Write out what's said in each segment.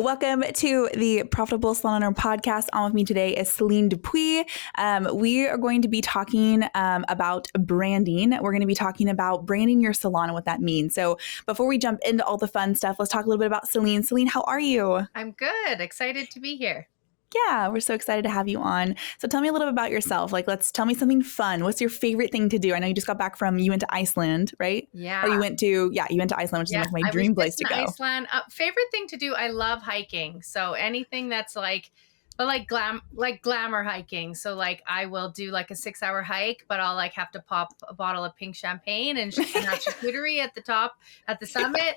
Welcome to the Profitable Salon Owner Podcast. On with me today is Celene Dupuis. We are going to be talking about branding. We're going to be talking about branding your salon and what that means. So before we jump into all the fun stuff, let's talk a little bit about Celene. Celene, how are you? I'm good. Excited to be here. Yeah, we're so excited to have you on. So tell me a little bit about yourself. Tell me something fun. What's your favorite thing to do? I know you just got back you went to Iceland, right? Yeah. Or you went to Iceland, which is like my dream place to go. Iceland. Favorite thing to do. I love hiking. So anything that's glamour hiking. So I will do a 6-hour hike, but I'll have to pop a bottle of pink champagne and have charcuterie at the top, at the summit.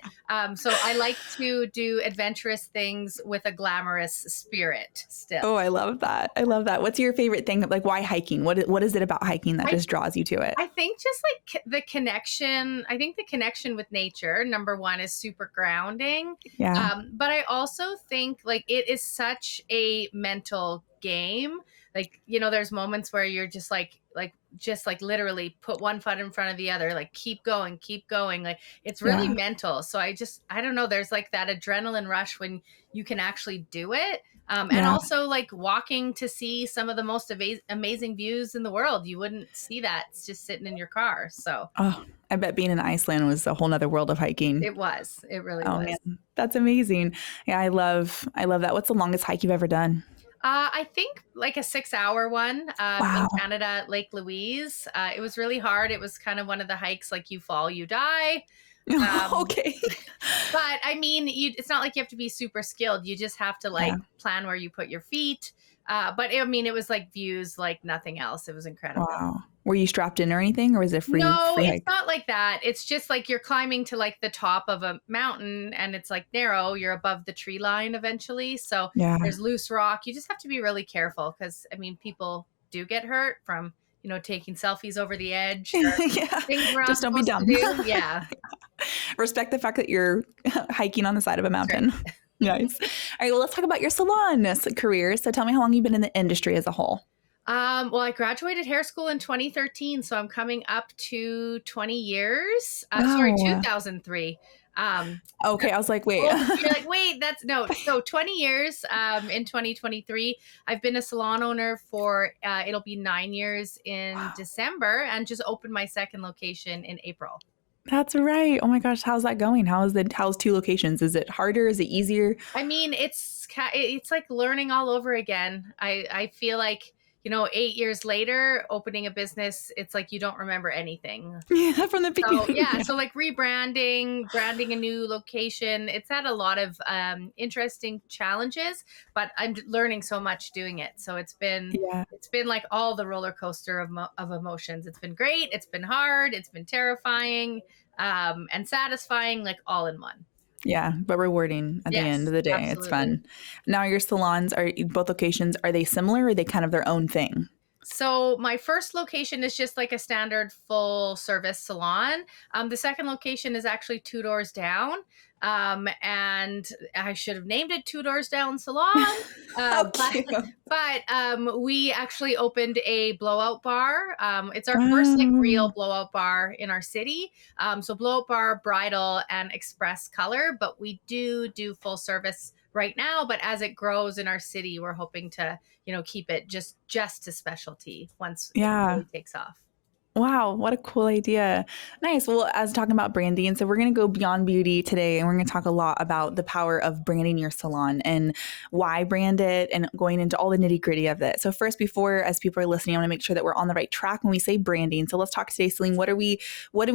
So I like to do adventurous things with a glamorous spirit still. Oh, I love that. I love that. What's your favorite thing? Why hiking? What is it about hiking that just draws you to it? I think just the connection. I think the connection with nature, number one, is super grounding. Yeah. But I also think it is such a mental game. There's moments where you're just literally put one foot in front of the other, keep going. It's really mental. So I don't know. There's that adrenaline rush when you can actually do it. And also walking to see some of the most amazing views in the world. You wouldn't see that just sitting in your car. So, I bet being in Iceland was a whole nother world of hiking. It was. It really was. Man, that's amazing. Yeah, I love that. What's the longest hike you've ever done? I think a 6-hour one Wow. in Canada, Lake Louise. It was really hard. It was kind of one of the hikes you fall, you die. Okay. But I mean, it's not like you have to be super skilled. You just have to plan where you put your feet. But it was views like nothing else. It was incredible. Wow. Were you strapped in or anything, or was it free? No, free it's hike? not like that. It's just you're climbing to the top of a mountain and it's narrow. You're above the tree line eventually. So there's loose rock. You just have to be really careful because people do get hurt from taking selfies over the edge. Just don't be dumb. Yeah. Respect the fact that you're hiking on the side of a mountain. Right. Nice. All right. Well, let's talk about your salon career. So tell me how long you've been in the industry as a whole. Well, I graduated hair school in 2013, so I'm coming up to 20 years. Sorry, 2003. Okay, I was like, wait. You're wait, that's no. So 20 years in 2023. I've been a salon owner for, it'll be 9 years in December, and just opened my second location in April. That's right. Oh my gosh, how's that going? How's 2 locations? Is it harder? Is it easier? It's like learning all over again. I feel 8 years later, opening a business, it's you don't remember anything. Yeah, from the beginning. So rebranding, branding a new location. It's had a lot of interesting challenges, but I'm learning so much doing it. So it's been all the roller coaster of emotions. It's been great. It's been hard. It's been terrifying and satisfying, all in one. Yeah, but rewarding at the end of the day. Absolutely. It's fun. Now, your salons, both locations, are they similar or are they kind of their own thing? So my first location is just a standard full service salon. The second location is actually 2 doors down. And I should have named it 2 Doors Down Salon. But we actually opened a blowout bar. It's our first real blowout bar in our city. So blowout bar, bridal, and express color. But we do full service right now, but as it grows in our city, we're hoping to, keep it just to specialty once it really takes off. Wow, what a cool idea. Nice. Well, as talking about branding, so we're going to go beyond beauty today, and we're going to talk a lot about the power of branding your salon and why brand it and going into all the nitty gritty of it. So first, as people are listening, I want to make sure that we're on the right track when we say branding. So let's talk today, Celene. What do we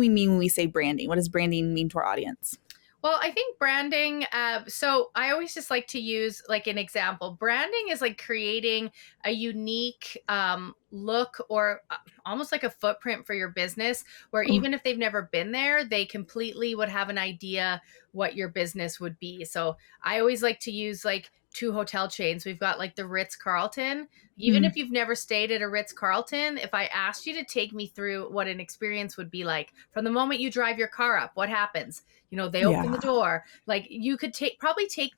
mean when we say branding? What does branding mean to our audience? Well, I think branding, so I always just like to use an example. Branding is creating a unique look or almost a footprint for your business where even if they've never been there, they completely would have an idea what your business would be. So I always like to use 2 hotel chains. We've got the Ritz-Carlton. even if you've never stayed at a Ritz Carlton, if I asked you to take me through what an experience would be like from the moment you drive your car up, what happens? You know, they open the Yeah. door. Like you could take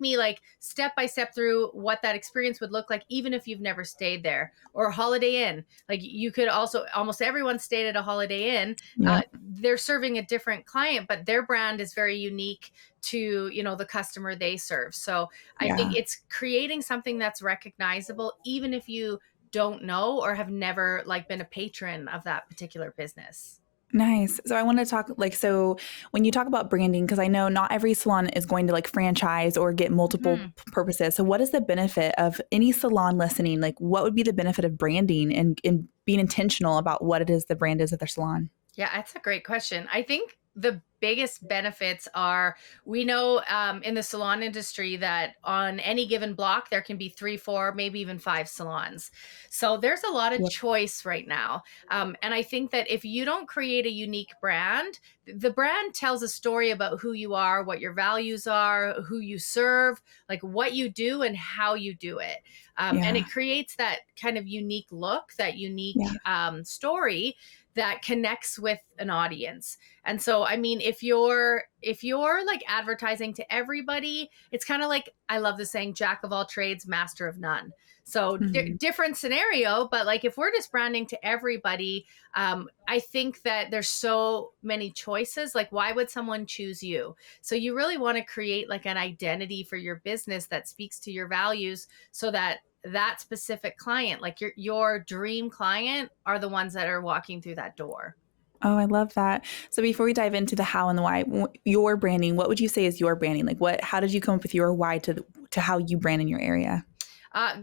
me like step by step through what that experience would look like, even if you've never stayed there. Or Holiday Inn. Like you could also, almost everyone stayed at a Holiday Inn. Yeah. They're serving a different client, but their brand is very unique to, you know, the customer they serve. So I think Yeah. it's creating something that's recognizable, even if you don't know or have never like been a patron of that particular business. Nice. So I want to talk like so when you talk about branding, because I know not every salon is going to like franchise or get multiple Mhm. purposes. So what is the benefit of any salon listening? Like what would be the benefit of branding and being intentional about what it is the brand is of their salon? Yeah, that's a great question. I think the biggest benefits are, we know in the salon industry that on any given block there can be three, four, maybe even five salons. So there's a lot of Yeah. choice right now. And I think that if you don't create a unique brand, the brand tells a story about who you are, what your values are, who you serve, like what you do and how you do it. And Yeah. it creates that kind of unique look, that Yeah. unique story that connects with an audience. And so I mean, if you're like advertising to everybody, it's kind of like, I love the saying, jack of all trades, master of none. So Mhm. different scenario, but like if we're just branding to everybody, I think that there's so many choices. Like why would someone choose you? So you really want to create like an identity for your business that speaks to your values, so that that specific client, like your dream client, are the ones that are walking through that door. Oh, I love that. So before we dive into the how and the why, your branding, what would you say is your branding? Like what how did you come up with your why to how you brand in your area?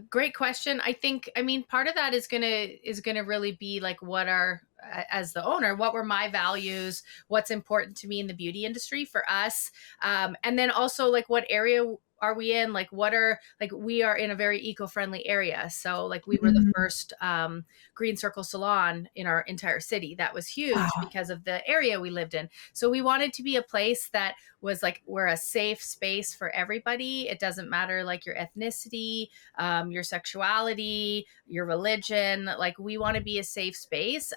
Great question. I think, I mean, part of that is gonna really be like, what are, as the owner, what were my values? What's important to me in the beauty industry for us? And then also like, what area are we in? Like, what are, like, we are in a very eco-friendly area. So like we were the Mhm. first green circle salon in our entire city. That was huge Wow. because of the area we lived in. So we wanted to be a place that was like, we're a safe space for everybody. It doesn't matter like your ethnicity, your sexuality, your religion. Like we want to be a safe space,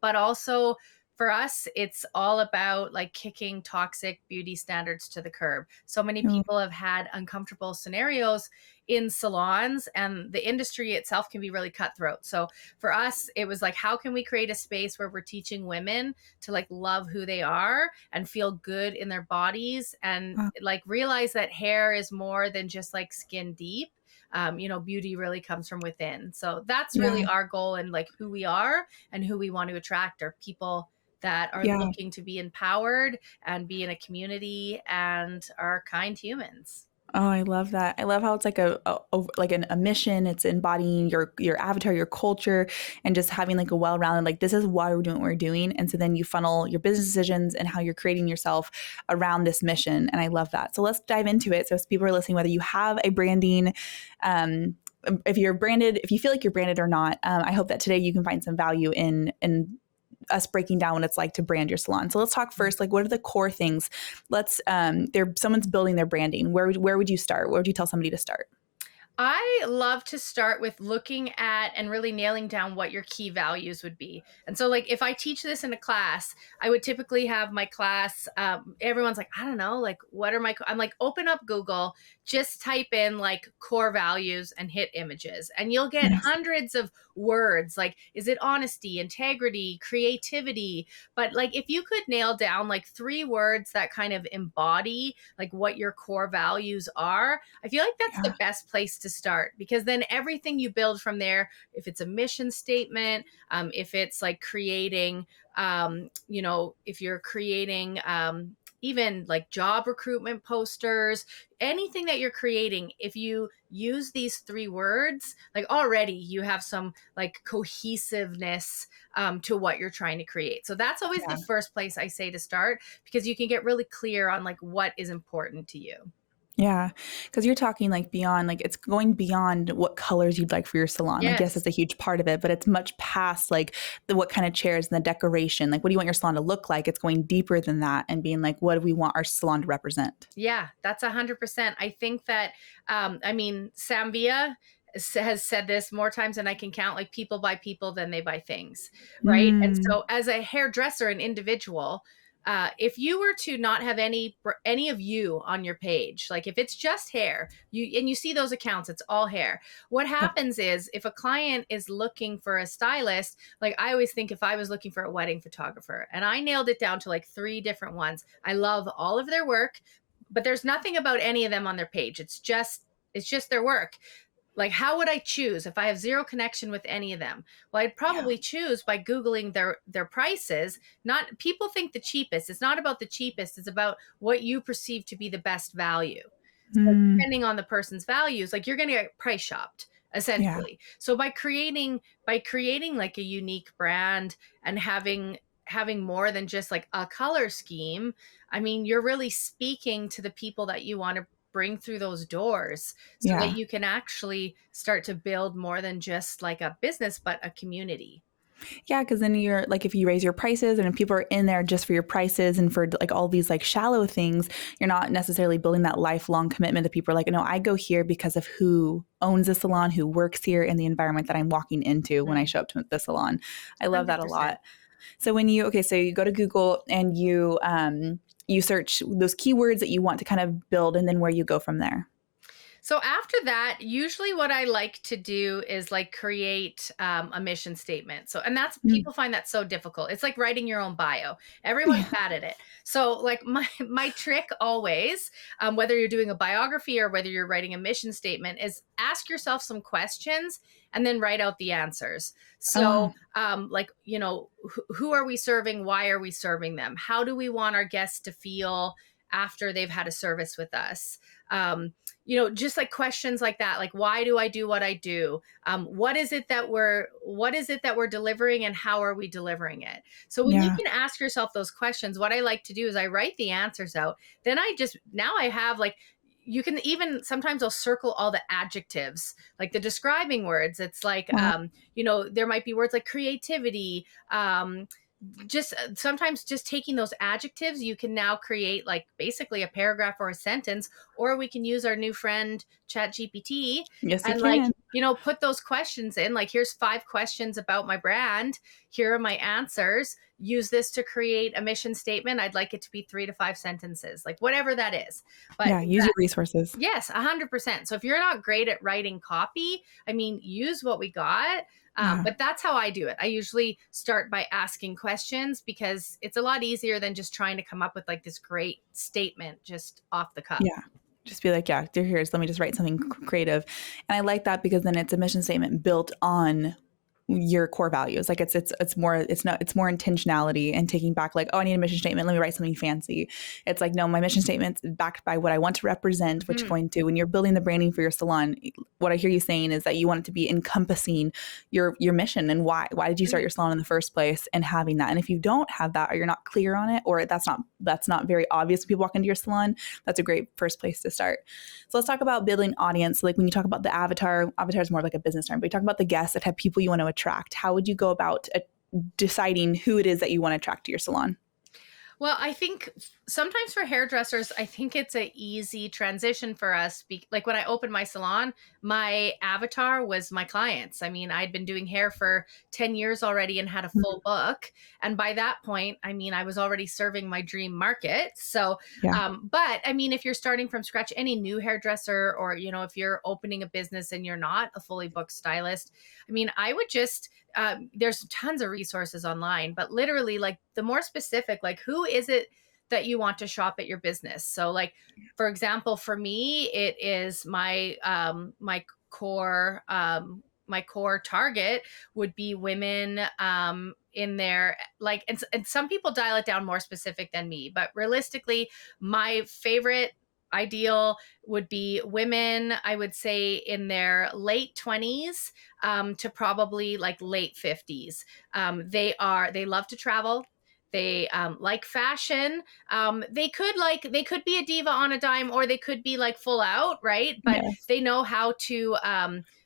but also for us, it's all about like kicking toxic beauty standards to the curb. So many Oh, people have had uncomfortable scenarios in salons, and the industry itself can be really cutthroat. So for us, it was like, how can we create a space where we're teaching women to like love who they are and feel good in their bodies, and wow. like realize that hair is more than just like skin deep. You know, beauty really comes from within. So that's Yeah. really our goal, and like who we are and who we want to attract are people that are Yeah. looking to be empowered and be in a community and are kind humans. Oh, I love that. I love how it's like like a mission. It's embodying your avatar, your culture, and just having like a well-rounded like this is why we're doing what we're doing. And so then you funnel your business decisions and how you're creating yourself around this mission. And I love that. So let's dive into it. So as people are listening, whether you have a branding, um, if you're branded, if you feel like you're branded or not, I hope that today you can find some value in us breaking down what it's like to brand your salon. So let's talk first, like what are the core things? Let's there someone's building their branding. Where would you start? Where would you tell somebody to start? I love to start with looking at and really nailing down what your key values would be. And so, like, if I teach this in a class, I would typically have my class. Everyone's like, I don't know, like, what are my? I'm like, open up Google, just type in like core values and hit images, and you'll get Nice. hundreds of words. Like, is it honesty, integrity, creativity? But like, if you could nail down like three words that kind of embody like what your core values are, I feel like that's Yeah. the best place to start, because then everything you build from there, if it's a mission statement, if it's like creating, you know, if you're creating, even like job recruitment posters, anything that you're creating, if you use these three words, like already you have some like cohesiveness to what you're trying to create. So that's always the Yeah. first place I say to start, because you can get really clear on like what is important to you. Yeah. Because you're talking like beyond, like it's going beyond what colors you'd like for your salon. Like, yes, Yes. it's a huge part of it, but it's much past like the what kind of chairs and the decoration. Like, what do you want your salon to look like? It's going deeper than that and being like, what do we want our salon to represent? Yeah, that's 100%. I think that, I mean, Sambia. has said this more times than I can count, like people buy people than they buy things, right? And Mm. so as a hairdresser, an individual, if you were to not have any of you on your page, like if it's just hair, you see those accounts, it's all hair. What Yep. happens is if a client is looking for a stylist, like I always think if I was looking for a wedding photographer, and I nailed it down to like 3 different ones. I love all of their work, but there's nothing about any of them on their page. It's just their work. Like, how would I choose if I have zero connection with any of them? Well, I'd Yeah. probably choose by googling their prices. Not People think the cheapest. It's not about the cheapest, it's about what you perceive to be the best value. So Mm. depending on the person's values, like you're going to get price shopped Yeah. essentially. So by creating like a unique brand and having more than just like a color scheme, I mean, you're really speaking to the people that you want to bring through those doors so that Yeah. you can actually start to build more than just like a business, but a community. Yeah, because then you're like, if you raise your prices and if people are in there just for your prices and for like all these like shallow things, you're not necessarily building that lifelong commitment that people are like, no, I go here because of who owns the salon, who works here, and the environment that I'm walking into when I Mm, show up to the salon. I love that a lot. 100%. So okay, so you go to Google and you search those keywords that you want to kind of build, and then where you go from there. So after that, usually what I like to do is like create a mission statement. So, and that's Mm. people find that so difficult. It's like writing your own bio. Everyone's Yeah. bad at it. So, like my trick always, whether you're doing a biography or whether you're writing a mission statement, is ask yourself some questions and then write out the answers. Oh, So, like who are we serving? Why are we serving them? How do we want our guests to feel after they've had a service with us? Um, just like questions like that, like why do I do what I do? What is it that we're delivering, and how are we delivering it? So when you yeah. can ask yourself those questions, what I like to do is I write the answers out. Then now I have like, you can even sometimes I'll circle all the adjectives, like the describing words. It's like, Oh, there might be words like creativity, just sometimes just taking those adjectives, you can now create like basically a paragraph or a sentence. Or we can use our new friend chat gpt yes, you and like can. put those questions in, like here's 5 questions about my brand, here are my answers, use this to create a mission statement. I'd like it to be 3 to 5 sentences, like whatever that is. But Yeah, use your resources. yes, 100%. So if you're not great at writing copy, I mean, use what we got. Yeah. But that's how I do it. I usually start by asking questions because it's a lot easier than just trying to come up with like this great statement just off the cuff. Yeah. Just be like, yeah, here's, let me just write something creative. And I like that because then it's a mission statement built on your core values. Like it's more intentionality and taking back like, oh, I need a mission statement. Let me write something fancy. It's like, no, my mission statement's backed by what I want to represent, what you're Mm, going to, when you're building the branding for your salon, what I hear you saying is that you want it to be encompassing your mission and why did you start mm. your salon in the first place, and having that. And if you don't have that, or you're not clear on it, or that's not very obvious when people walk into your salon, that's a great first place to start. So let's talk about building audience. Like when you talk about the avatar is more like a business term, but you talk about the guests that have people you want to attract. How would you go about deciding who it is that you want to attract to your salon? Well, I think sometimes for hairdressers, I think it's a easy transition for us. Like when I opened my salon, my avatar was my clients. I mean, I'd been doing hair for 10 years already and had a full book. And by that point, I mean, I was already serving my dream market. So, Yeah. but I mean, if you're starting from scratch, any new hairdresser, or, if you're opening a business and you're not a fully booked stylist, I mean, I would just, there's tons of resources online, but literally, like the more specific, like who is it that you want to shop at your business? So, like for example, for me, it is my core target would be women in there, like, and some people dial it down more specific than me, but realistically, my favorite ideal would be women, I would say in their late 20s to probably like late 50s. They love to travel. They like fashion. They could be a diva on a dime, or they could be like full out, right? But Yes. they know how to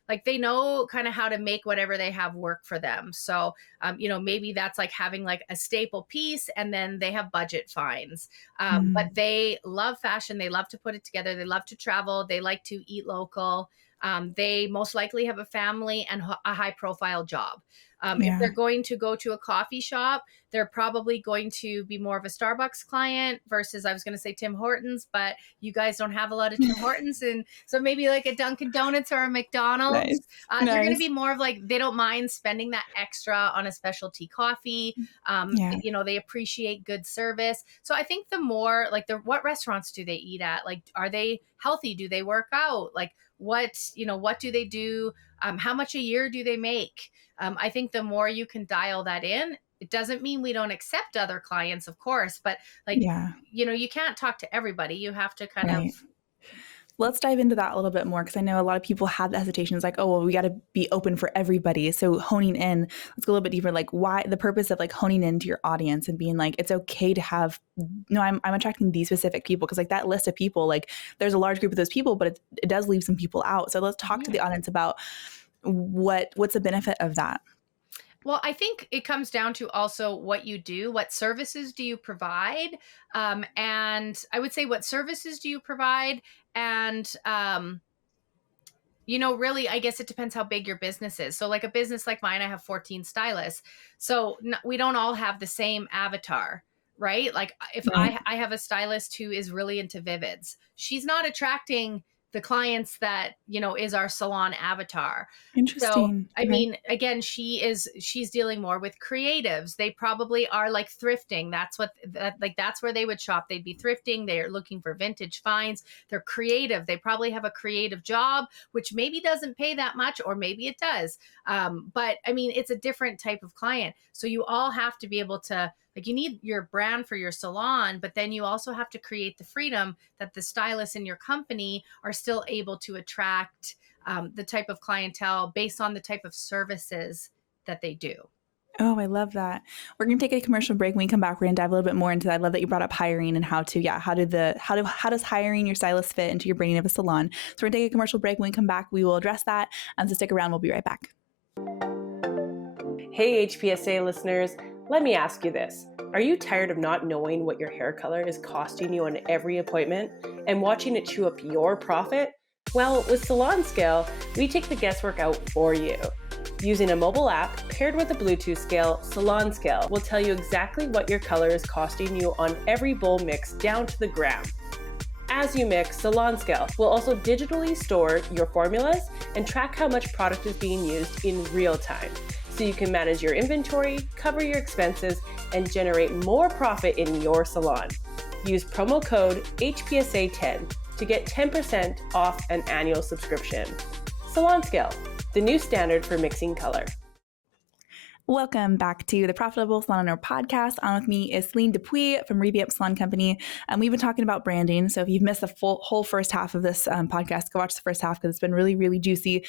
like they know kind of how to make whatever they have work for them. So maybe that's like having like a staple piece, and then they have budget finds. But Mm. they love fashion. They love to put it together. They love to travel. They like to eat local. They most likely have a family and a high profile job. If Yeah. they're going to go to a coffee shop, they're probably going to be more of a Starbucks client versus, I was going to say Tim Hortons, but you guys don't have a lot of Tim Hortons. And so maybe like a Dunkin' Donuts or a McDonald's. Nice. They're going to Nice. be more of like, they don't mind spending that extra on a specialty coffee. Yeah. They appreciate good service. So I think the more like what restaurants do they eat at? Like, are they healthy? Do they work out? Like, what do they do? How much a year do they make? I think the more you can dial that in, it doesn't mean we don't accept other clients, of course, but like, Yeah. you can't talk to everybody. You have to kind of, Right. Let's dive into that a little bit more because I know a lot of people have the hesitations like, oh, well, we got to be open for everybody. So honing in, let's go a little bit deeper. Like, why the purpose of like honing into your audience and being like, it's okay to have, no, I'm attracting these specific people because like that list of people, like there's a large group of those people, but it does leave some people out. So let's talk to yeah. the audience about what's the benefit of that. Well, I think it comes down to also what you do, what services do you provide? And I would say, what services do you provide? And, really, I guess it depends how big your business is. So, like a business like mine, I have 14 stylists. So, we don't all have the same avatar, right? Like, if Right. I have a stylist who is really into vivids, she's not attracting the clients that, is our salon avatar. So, Interesting. I Okay. mean, again, she's dealing more with creatives. They probably are like thrifting. That's where they would shop. They'd be thrifting. They're looking for vintage finds. They're creative. They probably have a creative job, which maybe doesn't pay that much, or maybe it does. But I mean, it's a different type of client. So you all have to be able to, like, you need your brand for your salon, but then you also have to create the freedom that the stylists in your company are still able to attract the type of clientele based on the type of services that they do. Oh, I love that. We're gonna take a commercial break. When we come back, we're gonna dive a little bit more into that. I love that you brought up hiring and how does hiring your stylist fit into your branding of a salon? So we're gonna take a commercial break. When we come back, we will address that. So stick around. We'll be right back. Hey, HPSA listeners, let me ask you this. Are you tired of not knowing what your hair color is costing you on every appointment and watching it chew up your profit? Well, with Salon Scale, we take the guesswork out for you. Using a mobile app paired with a Bluetooth scale, Salon Scale will tell you exactly what your color is costing you on every bowl mix down to the gram. As you mix, Salon Scale will also digitally store your formulas and track how much product is being used in real time, so you can manage your inventory, cover your expenses, and generate more profit in your salon. Use promo code HPSA10 to get 10% off an annual subscription. Salon Scale, the new standard for mixing color. Welcome back to the Profitable Salon Owner Podcast. On with me is Celene Dupuis from Revamp Salon Company. And we've been talking about branding. So if you've missed the whole first half of this podcast, go watch the first half because it's been really, really juicy.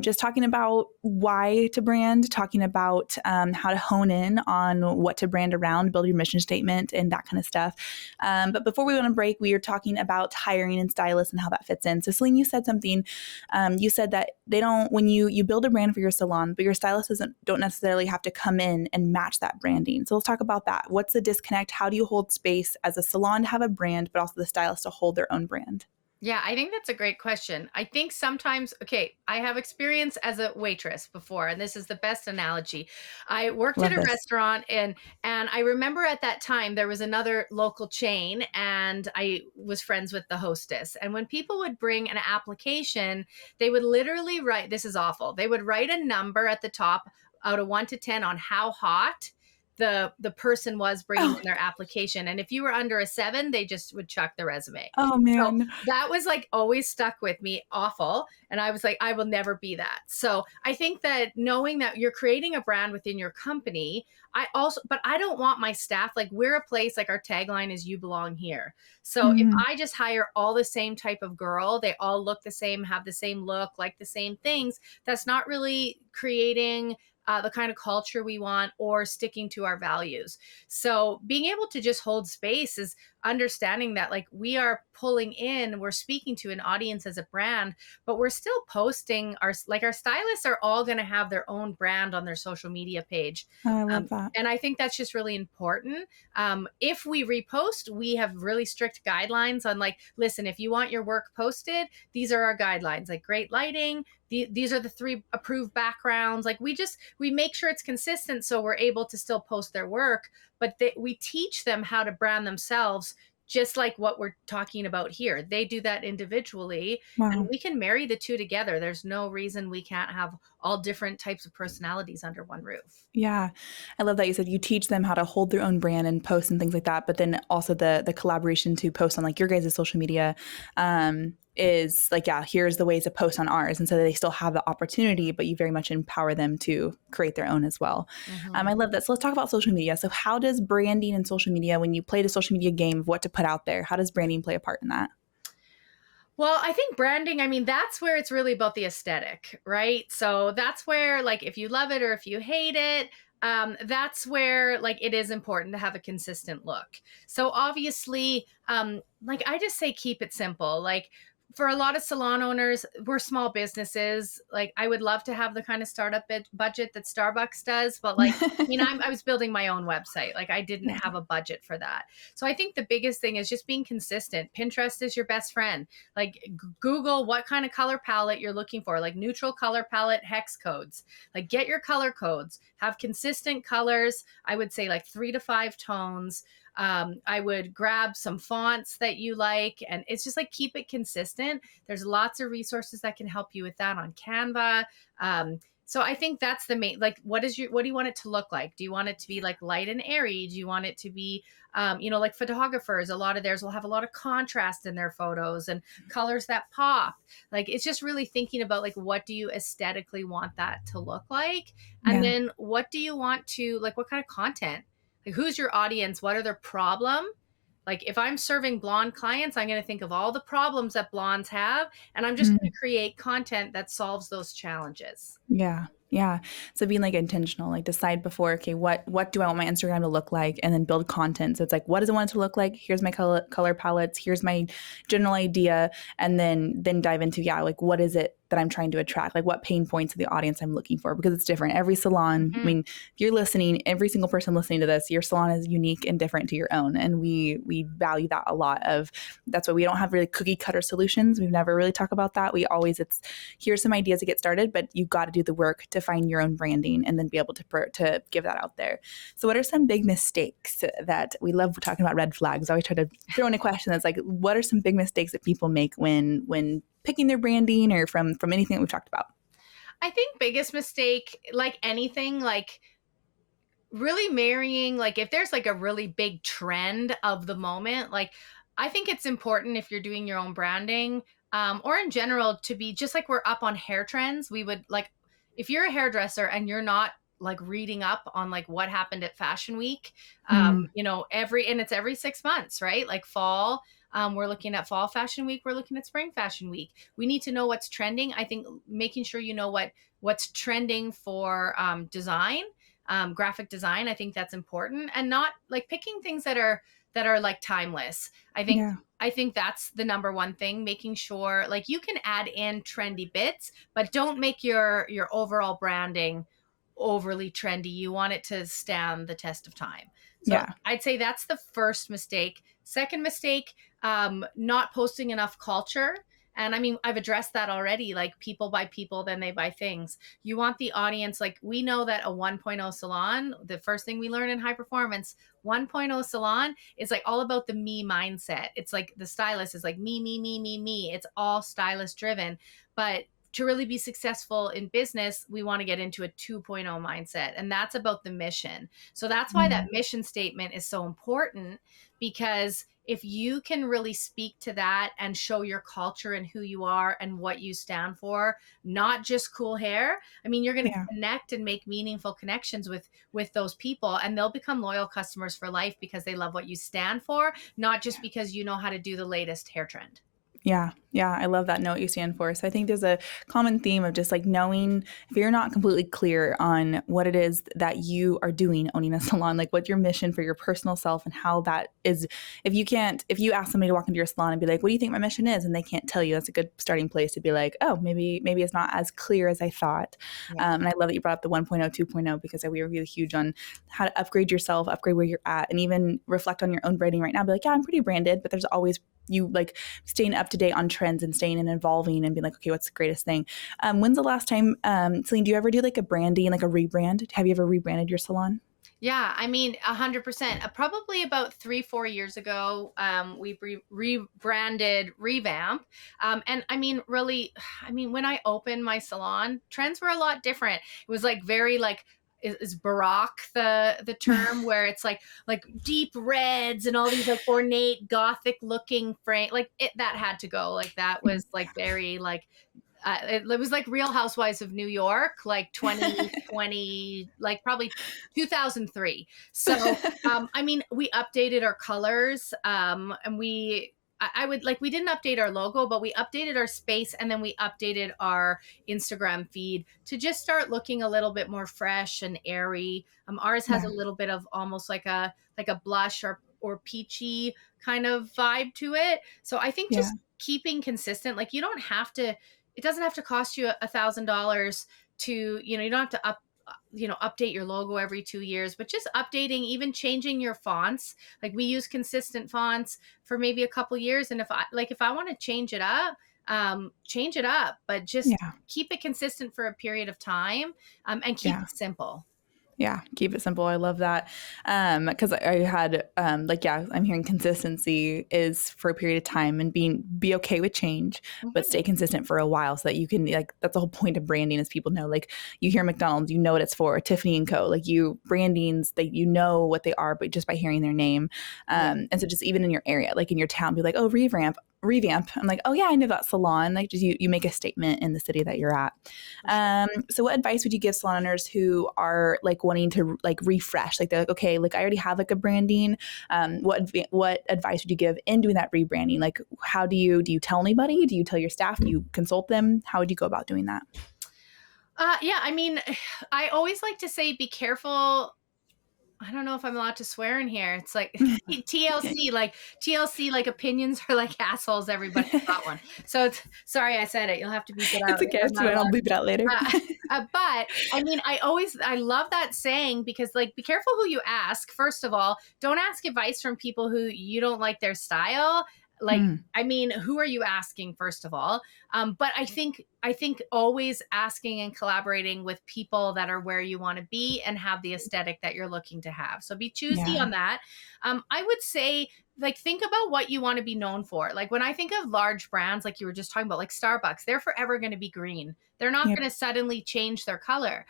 Just talking about why to brand, talking about how to hone in on what to brand around, build your mission statement, and that kind of stuff. But before we went on break, we were talking about hiring and stylists and how that fits in. So Celene, you said something. You said that they don't, when you build a brand for your salon, but your stylist don't necessarily have to come in and match that branding. So let's talk about that. What's the disconnect? How do you hold space as a salon to have a brand, but also the stylist to hold their own brand? Yeah, I think that's a great question. I think sometimes, okay, I have experience as a waitress before, and this is the best analogy. I worked at Love a this. restaurant, and I remember at that time there was another local chain, and I was friends with the hostess. And when people would bring an application, they would literally write, this is awful. They would write a number at the top out of 1 to 10 on how hot the person was bringing Oh, in their application. And if you were under a 7, they just would chuck the resume. oh So man. that was like always stuck with me, awful. And I was like, I will never be that. So I think that knowing that you're creating a brand within your company, but I don't want my staff, like, we're a place, like, our tagline is "You belong here." So if Mm, I just hire all the same type of girl, they all look the same, have the same look, like the same things, that's not really creating the kind of culture we want or sticking to our values. So being able to just hold space is understanding that like we are we're speaking to an audience as a brand, but we're still posting our stylists are all going to have their own brand on their social media page. Oh, I love that. And I think that's just really important. If we repost, we have really strict guidelines on like, listen, if you want your work posted, these are our guidelines, like great lighting. These are the 3 approved backgrounds. Like we make sure it's consistent so we're able to still post their work, but we teach them how to brand themselves just like what we're talking about here. They do that individually and Wow. we can marry the two together. There's no reason we can't have all different types of personalities under one roof. Yeah. I love that you said you teach them how to hold their own brand and post and things like that, but then also the collaboration to post on like your guys' social media is like, yeah, here's the ways to post on ours. And so they still have the opportunity, but you very much empower them to create their own as well. Mm-hmm. I love that. So let's talk about social media. So how does branding and social media, when you play the social media game of what to put out there, how does branding play a part in that? Well, I think branding, I mean, that's where it's really about the aesthetic, right? So that's where, like, if you love it or if you hate it, that's where, like, it is important to have a consistent look. So obviously, like, I just say keep it simple. Like, for a lot of salon owners, we're small businesses. Like, I would love to have the kind of startup budget that Starbucks does, but like, I was building my own website. Like, I didn't Yeah. have a budget for that. So I think the biggest thing is just being consistent. Pinterest is your best friend. Like Google what kind of color palette you're looking for, like neutral color palette, hex codes. Like get your color codes, have consistent colors. I would say like 3 to 5 tones. I would grab some fonts that you like, and it's just like keep it consistent. There's lots of resources that can help you with that on Canva. So I think that's the main, like, what do you want it to look like? Do you want it to be like light and airy? Do you want it to be, like photographers, a lot of theirs will have a lot of contrast in their photos and colors that pop. Like, it's just really thinking about like, what do you aesthetically want that to look like? And Yeah. then what do you want to, like, what kind of content? Like, who's your audience? What are their problem? Like, if I'm serving blonde clients, I'm going to think of all the problems that blondes have, and I'm just going to create content that solves those challenges. Yeah. Yeah. So being like intentional, like decide before, okay, what do I want my Instagram to look like? And then build content. So it's like, what does it want it to look like? Here's my color palettes. Here's my general idea. And then dive into, yeah, like what is it that I'm trying to attract? Like what pain points of the audience I'm looking for? Because it's different. Every salon, I Mm-hmm. mean, if you're listening, every single person listening to this, your salon is unique and different to your own. And we value that a lot of, that's why we don't have really cookie cutter solutions. We've never really talked about that. We always, it's, here's some ideas to get started, but you've got to do the work to find your own branding and then be able to give that out there. So what are some big mistakes that we love talking about red flags? I always try to throw in a question that's like, what are some big mistakes that people make when picking their branding or from anything that we've talked about? I think biggest mistake, like anything, like really marrying, like if there's like a really big trend of the moment, like I think it's important if you're doing your own branding, or in general, to be just like we're up on hair trends. We would like, if you're a hairdresser and you're not like reading up on like what happened at Fashion Week, Mm, it's every 6 months, right? Like fall, we're looking at fall fashion week, we're looking at spring fashion week. We need to know what's trending. I think making sure you know what's trending for design, graphic design. I think that's important, and not like picking things that are like timeless. yeah, I think that's the number one thing, making sure like you can add in trendy bits, but don't make your overall branding overly trendy. You want it to stand the test of time. So yeah, I'd say that's the first mistake. Second mistake, not posting enough culture. And I mean, I've addressed that already. Like, people buy people, then they buy things. You want the audience, like, we know that a 1.0 salon, the first thing we learn in high performance, 1.0 salon is like all about the me mindset. It's like the stylist is like me, me, me, me, me. It's all stylist driven. But to really be successful in business, we want to get into a 2.0 mindset, and that's about the mission. So that's why that mm, mission statement is so important, because if you can really speak to that and show your culture and who you are and what you stand for, not just cool hair, I mean, you're going to yeah. connect and make meaningful connections with those people, and they'll become loyal customers for life because they love what you stand for, not just because you know how to do the latest hair trend. Yeah. Yeah. I love that. Know what you stand for. So I think there's a common theme of just like knowing if you're not completely clear on what it is that you are doing owning a salon, like what's your mission for your personal self and how that is. If you ask somebody to walk into your salon and be like, what do you think my mission is? And they can't tell you, that's a good starting place to be like, oh, maybe it's not as clear as I thought. Yeah. And I love that you brought up the 1.0, 2.0, because we are really huge on how to upgrade yourself, upgrade where you're at, and even reflect on your own branding right now. Be like, yeah, I'm pretty branded, but there's always you like staying up to date on trends and staying and evolving and being like, okay, what's the greatest thing? When's the last time, Celene, do you ever do like a branding, like a rebrand? Have you ever rebranded your salon? Yeah, I mean, 100%. Probably about 3, 4 years ago, we rebranded, revamp, and I mean, really, I mean, when I opened my salon, trends were a lot different. It was like very like is baroque the term where it's like deep reds and all these like ornate gothic looking frame like it that had to go like that was like very like it was like Real Housewives of New York, like 2020, like probably 2003. So, I mean, we updated our colors, and I would like, we didn't update our logo, but we updated our space and then we updated our Instagram feed to just start looking a little bit more fresh and airy. Ours has Yeah. a little bit of almost like a blush or peachy kind of vibe to it. So I think Yeah. just keeping consistent, like you don't have to, it doesn't have to cost you $1,000 to, you don't have to update your logo every 2 years, but just updating, even changing your fonts. Like we use consistent fonts for maybe a couple years. And if I want to change it up, but just Yeah. keep it consistent for a period of time, and keep Yeah. it simple. Yeah, keep it simple. I love that. Because I had like, yeah, I'm hearing consistency is for a period of time and be okay with change, but Mhm. stay consistent for a while so that you can like that's the whole point of branding is people know like you hear McDonald's, you know what it's for, Tiffany and Co. Like you brandings that you know what they are, but just by hearing their name. Yeah, And so just even in your area, like in your town, be like, oh, revamp. I'm like, oh yeah, I know that salon. Like just you make a statement in the city that you're at. for sure. So what advice would you give salon owners who are like wanting to like refresh? Like they're like, okay, like I already have like a branding. What advice would you give in doing that rebranding? Like how do you tell anybody? Do you tell your staff? Do you consult them? How would you go about doing that? Yeah, I mean, I always like to say be careful. I don't know if I'm allowed to swear in here. It's like TLC, like TLC, like opinions are like assholes. Everybody's got one. So sorry, I said it. You'll have to beep it out It's if okay. I'm It's not fine. I'll allowed. bleep it out later. But I mean, I love that saying because, like, be careful who you ask. First of all, don't ask advice from people who you don't like their style. Like, Mm, I mean, who are you asking, first of all? But I think always asking and collaborating with people that are where you want to be and have the aesthetic that you're looking to have. So be choosy yeah. on that. I would say like think about what you want to be known for. Like when I think of large brands, like you were just talking about, like Starbucks, they're forever going to be green. They're not Yep. going to suddenly change their color.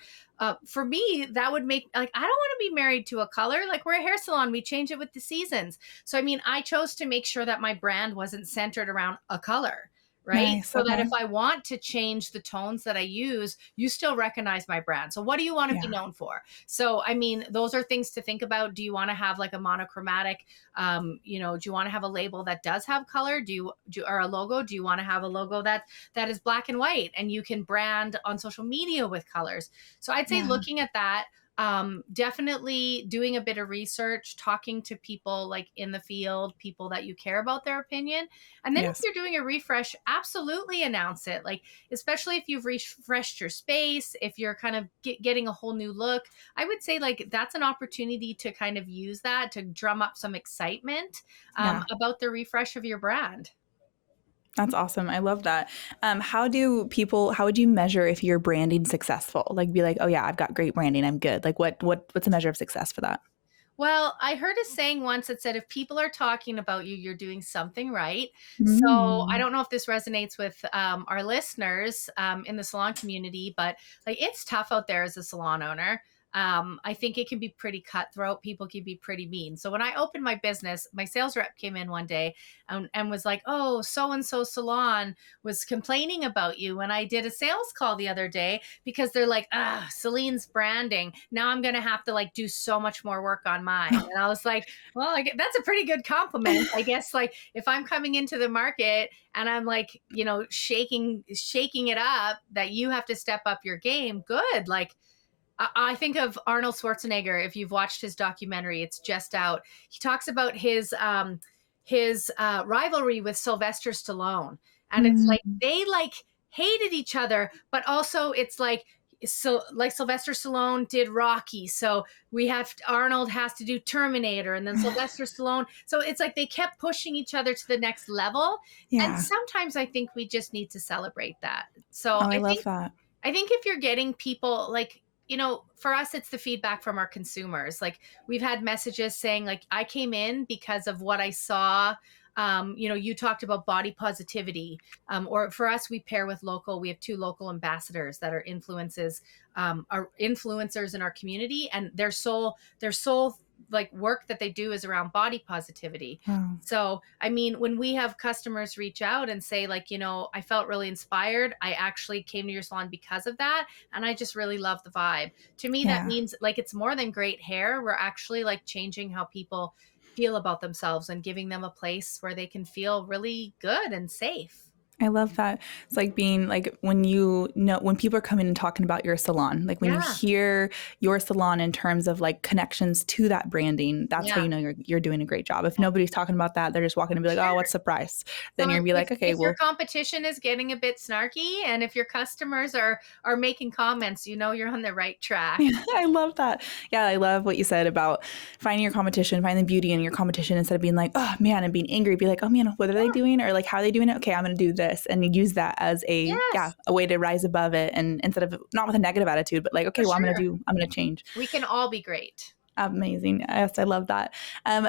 For me, that would make like I don't want to be married to a color. Like we're a hair salon, we change it with the seasons. So I mean, I chose to make sure that my brand wasn't centered around a color, right? Nice. So that Okay. if I want to change the tones that I use, you still recognize my brand. So what do you want to be Yeah. known for? So I mean, those are things to think about. Do you want to have like a monochromatic do you want to have a label that does have color? Or a logo? Do you want to have a logo that is black and white and you can brand on social media with colors? So I'd say Yeah. looking at that, definitely doing a bit of research, talking to people like in the field, people that you care about their opinion. And then if Yes. you're doing a refresh, absolutely announce it. Like, especially if you've refreshed your space, if you're kind of getting a whole new look, I would say like that's an opportunity to kind of use that to drum up some excitement, Yeah. about the refresh of your brand. That's awesome. I love that. How would you measure if you're branding successful? Like be like, oh yeah, I've got great branding. I'm good. Like what's a measure of success for that? Well, I heard a saying once that said, if people are talking about you, you're doing something right. So I Mm. don't know if this resonates with our listeners in the salon community, but like it's tough out there as a salon owner. I think it can be pretty cutthroat. People can be pretty mean. So when I opened my business, my sales rep came in one day and was like, "Oh, so and so salon was complaining about you." When I did a sales call the other day because they're like, "Ah, Celene's branding. Now I'm gonna have to like do so much more work on mine." And I was like, "Well, that's a pretty good compliment, I guess." Like if I'm coming into the market and I'm like, shaking it up, that you have to step up your game. Good, like I think of Arnold Schwarzenegger. If you've watched his documentary, it's just out. He talks about his rivalry with Sylvester Stallone, and it's like Mm, they like hated each other, but also it's like so like Sylvester Stallone did Rocky, so we have Arnold has to do Terminator, and then Sylvester Stallone. So it's like they kept pushing each other to the next level, and yeah. sometimes I think we just need to celebrate that. So Oh, I I love think that. I think if you're getting people like, for us, it's the feedback from our consumers. Like we've had messages saying, like, I came in because of what I saw. You talked about body positivity. Or for us, we pair with local, we have two local ambassadors that are influencers in our community, and their sole like work that they do is around body positivity. Wow. So, I mean, when we have customers reach out and say, like, I felt really inspired. I actually came to your salon because of that. And I just really love the vibe. To me, that Yeah. means like it's more than great hair. We're actually like changing how people feel about themselves and giving them a place where they can feel really good and safe. I love that. It's like being like when when people are coming and talking about your salon, like when you Yeah. hear your salon in terms of like connections to that branding, that's how Yeah. you know you're doing a great job. If nobody's talking about that, they're just walking and be like, "Oh, Sure. what's the price?" Then So you're gonna be if, like, "Okay, if your well." competition is getting a bit snarky and if your customers are making comments, you're on the right track. Yeah, I love that. Yeah, I love what you said about finding your competition, finding the beauty in your competition instead of being like, oh man, and being angry. Be like, oh man, what are they doing? Or like, how are they doing it? Okay, I'm going to do this. And you use that as Yes, a way to rise above it. And instead of not with a negative attitude, but like, for okay, well, sure. I'm going to change. We can all be great. Amazing. Yes, I love that.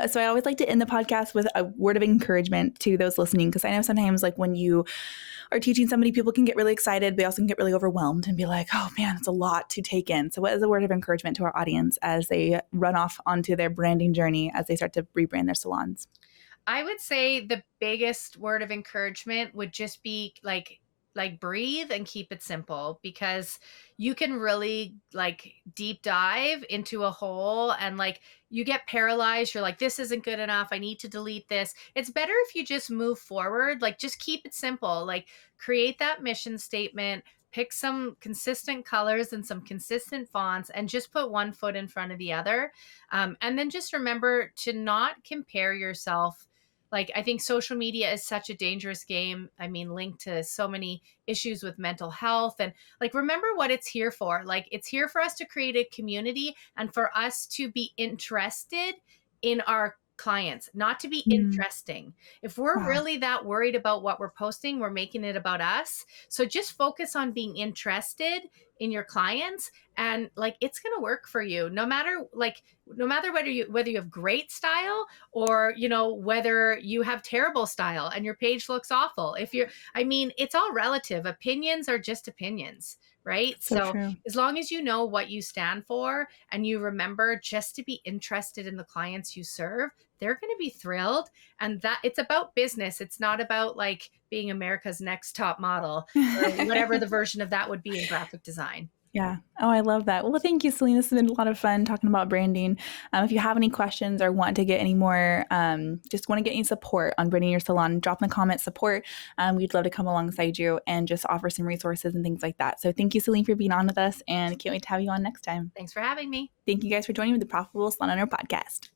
So I always like to end the podcast with a word of encouragement to those listening, because I know sometimes like when you are teaching somebody, people can get really excited. They also can get really overwhelmed and be like, oh man, it's a lot to take in. So what is a word of encouragement to our audience as they run off onto their branding journey, as they start to rebrand their salons? I would say the biggest word of encouragement would just be like breathe and keep it simple, because you can really like deep dive into a hole and like you get paralyzed. You're like, this isn't good enough. I need to delete this. It's better if you just move forward. Like just keep it simple. Like create that mission statement, pick some consistent colors and some consistent fonts, and just put one foot in front of the other. And then just remember to not compare yourself. Like I think social media is such a dangerous game. I mean, linked to so many issues with mental health, and like remember what it's here for. Like it's here for us to create a community and for us to be interested in our clients, not to be Mm, interesting. If we're wow. really that worried about what we're posting, we're making it about us. So just focus on being interested in your clients, and like it's going to work for you no matter whether you have great style, or whether you have terrible style and your page looks awful. I mean, it's all relative. Opinions are just opinions, right? So So true. as long as you know what you stand for and you remember just to be interested in the clients you serve, they're going to be thrilled. And that it's about business. It's not about like being America's next top model or whatever the version of that would be in graphic design. Yeah. Oh, I love that. Well, thank you, Celene. This has been a lot of fun talking about branding. If you have any questions or want to get any more, just want to get any support on branding your salon, drop in the comment support. We'd love to come alongside you and just offer some resources and things like that. So thank you, Celene, for being on with us, and can't wait to have you on next time. Thanks for having me. Thank you guys for joining me with the Profitable Salon Owner Podcast.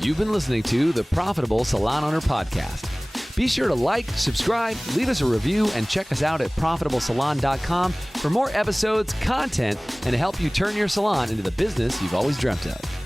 You've been listening to the Profitable Salon Owner Podcast. Be sure to like, subscribe, leave us a review, and check us out at profitablesalon.com for more episodes, content, and to help you turn your salon into the business you've always dreamt of.